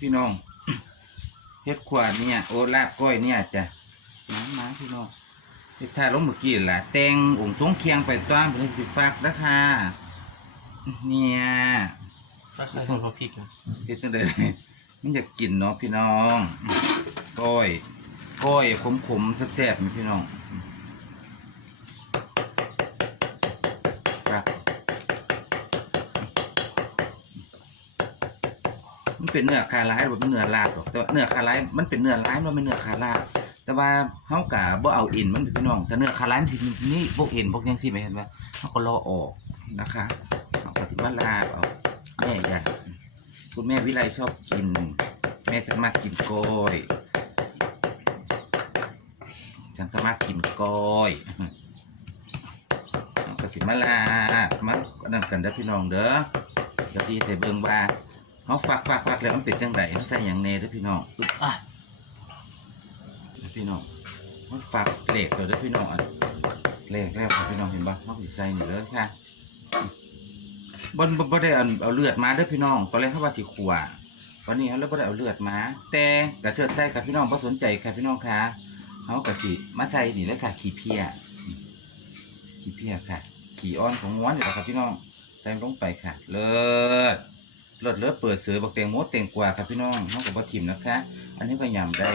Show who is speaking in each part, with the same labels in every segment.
Speaker 1: พี่น้องเฮ็ดขวานเนี่ยโอ้ลาบก้อยเนี่ยจ้ะมามาพี่น้องเฮ็ดท่าลงเมื่อกี้ล่ะแต่งองค์ทรงเคียงไปต้อนเป็นสิฟักนะคะเนี่ย
Speaker 2: ก็คือทนพอพริกอะ
Speaker 1: เฮ็ดจังได๋มันอยากกินเนาะพี่น้องก้อยก้อยขมๆแซ่บๆนี่พี่น้องฟัก มันเป็นเนื้อคาร้ายหรือเป็นเนื้อลาดหรอกแต่ว่าเนื้อคาร้ายมันเป็นเนื้อร้ายมันเป็นเนื้อคาลาดแต่ว่าเฮากะบ่เอาเอ็นมันเป็นพี่น้องแต่เนื้อคาร้ายมันสินี่พวกเอ็นพวกยังสิไหมเห็นปะเฮาก็รอออกนะคะเฮาก็สิมาลาบเอาแม่อยาคุณแม่วิไลชอบกิน แม่ฉันมากกินกล้อยฉันก็มากกินกล้อยก็สิมาลามาอันนั้นกันเด้อพี่น้องเด้อเดี๋ยวสิให้เบิ่งว่า เขาฝากฝากฝากแล้วมันเป็นจังไดเขาใส่อย่างเนเด้อพี่น้องอึบอะพี่น้องมันฝากเหล็กเลยด้อพี่น้องอันเหล็กแล้วพี่น้องเห็นปะเขาสิใส่หนี่เลยค่ะบนบ่ได้เอาเลือดมาด้อพี่น้องตอนแรกเขาว่าสิขวาตอนนี้เขาเลยบ่ได้เอาเลือดมา แต่กระเชิดใส่กับพี่น้องบ่สนใจค่ะพี่น้องค่ะเขากระสิมาใส่นี่เลยค่ะขี้เพียขี้เพียค่ะ ขี้อ้อนของง้วนนี่แหละครับพี่น้องใส่ลงไปค่ะ เลิศ รถเลือเปิดเสือบักแตงโมแตงกว่าครับพี่น้องเขากับบ่ถิ่มนะคะ อันนี้ก็ยำได้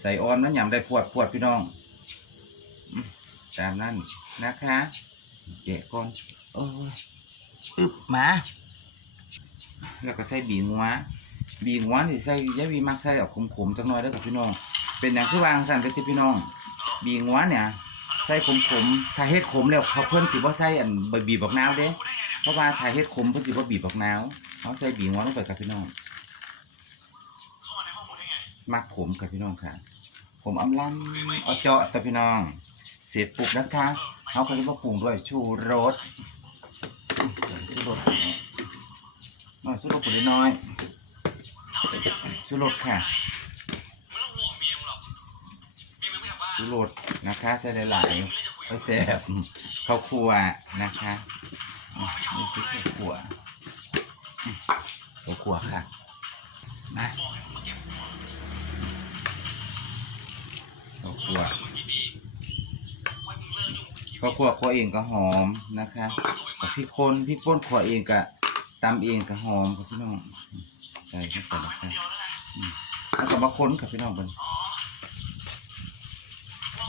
Speaker 1: ใส่ออนนั้นยำได้พวดพวดพี่น้องตามนั้นนะคะแกะก่อนโอ้ยอึบมาแล้วก็ใส่บีงัวบีงัวนี่ใส่ยายวีมักใส่ออกขมๆจังหน่อยได้อกับพี่น้อง เป็นอย่างคือวางสั่นไปที่พี่น้อง บีงัวเนี่ยใส่ขมๆถ้าเฮ็ดขมแล้วเขาเพิ่นสิบ่ใส่อันบีบบักนาวเด้เพราะว่าถ้าเฮ็ดขมเพิ่นสิบ่บีบบักนาว เขาใส่บีงัวลงไปกับพี่น้องมักขมกับพี่น้องค่ะ ผมอำลำเอาเจาะกับพี่น้อง เสร็จปุ๊บนะคะเขาก็จะมาปรุงด้วยชูรสชูรสน้อยชูรสปุ๋ยน้อยชูรสค่ะชูรสนะคะใส่หลายๆเอาแซ่บข้าวคั่วนะคะนี่คือข้าวคั่ว ข้าวคั่วค่ะมาข้าวคั่วข้าวคั่วคั่วเองก็หอมนะคะกับพริกป่นพริกป่นคั่วเองก็ตำเองก็หอมครับพี่น้องใส่เข้าไปนะคะอืมแล้วก็มาค้นกับพี่น้องกัน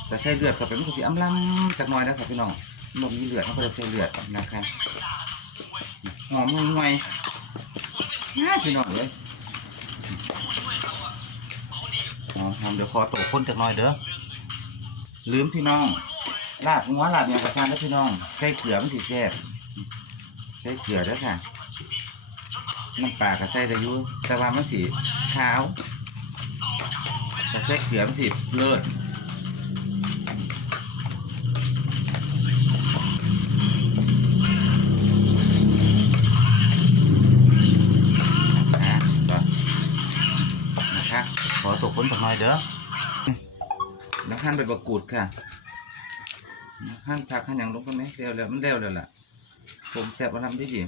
Speaker 1: แต่ใส่เลือดกับเป็นมันก็สิอำลำจักน่อยนะครับพี่น้องมันมีเลือดเขาก็จะใส่เลือดนะครับหอมห่วย น่าพี่น้องเลยหอมหอมเดี๋ยวขอตัวคนจักหน่อยเด้อลืมพี่น้องลาบงัวลาบอย่างกระซานแล้วพี่น้องใส่เกลือมันสิแซ่บใส่เกลือด้อค่ะน้ำปลากระใส่ได้ยู่แต่ว่ามันสิขาวแต่ใส่เกลือมันสิเลิศ คนสักหน่อยเด้อแล้วหั่นใบมะกูดค่ะหั่นผักหั่นอย่างลงไปไหมเร็วแล้วมันเร็วแล้วล่ะผมแซ่บมาทำได้ดี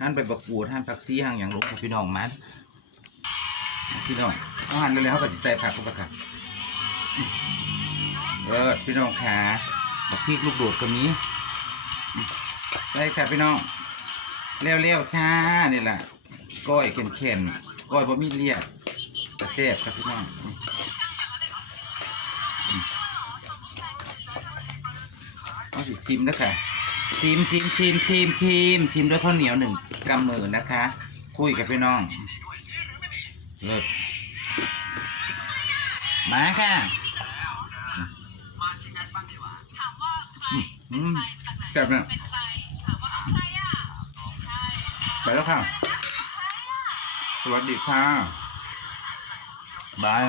Speaker 1: หั่นใบมะกูดหั่นผักซีหั่นอย่างลงกับพี่น้องมันพี่น้องเขาหั่นเลยเขาก็จะใส่ผักเข้าไปค่ะเออพี่น้องขาบักพริกลูกโดดก็มีได้ค่ะพี่น้อง เร็วๆค่ะนี่แหละก้อยเข็นๆก้อยบ่มีเลียดกระเซบครับพี่น้องเอาสิซิมนะค่ะซิมซิมซิมทีมทีมชิมด้วยข้าวเหนียวหนึ่งกำมือนะคะ คุยกับพี่น้องเลิศมาค่ะอืมอืมแซ่บนี่ย ไปแล้วค่ะ สวัสดีค่ะ บาย